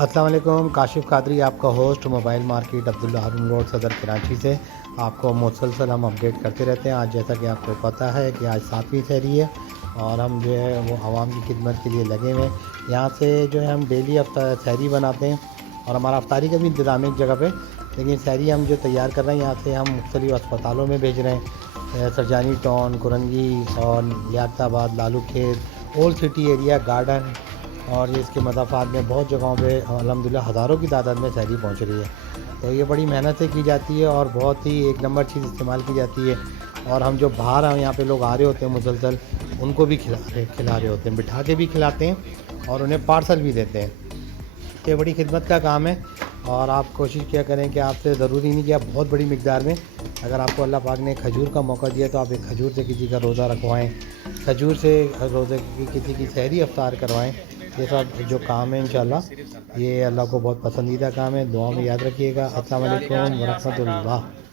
السلام علیکم، کاشف قادری آپ کا ہوسٹ، موبائل مارکیٹ عبداللہ ہارون روڈ، صدر کراچی سے آپ کو مسلسل ہم اپڈیٹ کرتے رہتے ہیں۔ آج جیسا کہ آپ کو پتہ ہے کہ آج 7ویں سحری ہے اور ہم جو ہے وہ عوام کی خدمت کے لیے لگے ہوئے ہیں۔ یہاں سے جو ہے ہم ڈیلی سحری بناتے ہیں اور ہمارا افطاری کا بھی انتظام ہے ایک جگہ پہ، لیکن سحری ہم جو تیار کر رہے ہیں یہاں سے ہم مختلف اسپتالوں میں بھیج رہے ہیں، سرجانی ٹاؤن، کرنگی اور لیاقت آباد، لالو کھیت، اولڈ سٹی ایریا، گارڈن اور اس کے مضافات میں بہت جگہوں پہ الحمدللہ ہزاروں کی تعداد میں سحری پہنچ رہی ہے۔ تو یہ بڑی محنت سے کی جاتی ہے اور بہت ہی ایک نمبر چیز استعمال کی جاتی ہے، اور ہم جو باہر یہاں پہ لوگ آ رہے ہوتے ہیں مسلسل، ان کو بھی کھلا رہے ہوتے ہیں، بٹھا کے بھی کھلاتے ہیں اور انہیں پارسل بھی دیتے ہیں۔ تو یہ بڑی خدمت کا کام ہے اور آپ کوشش کیا کریں کہ آپ سے ضروری نہیں کہ آپ بہت بڑی مقدار میں، اگر آپ کو اللہ پاک نے کھجور کا موقع دیا تو آپ ایک کھجور سے کسی کا روزہ رکھوائیں، کھجور سے روزے کی کسی کی سحری افطار کروائیں۔ یہ سب جو کام ہے انشاءاللہ یہ اللہ کو بہت پسندیدہ کام ہے۔ دعا میں یاد رکھیے گا۔ السلام علیکم ورحمۃ اللہ۔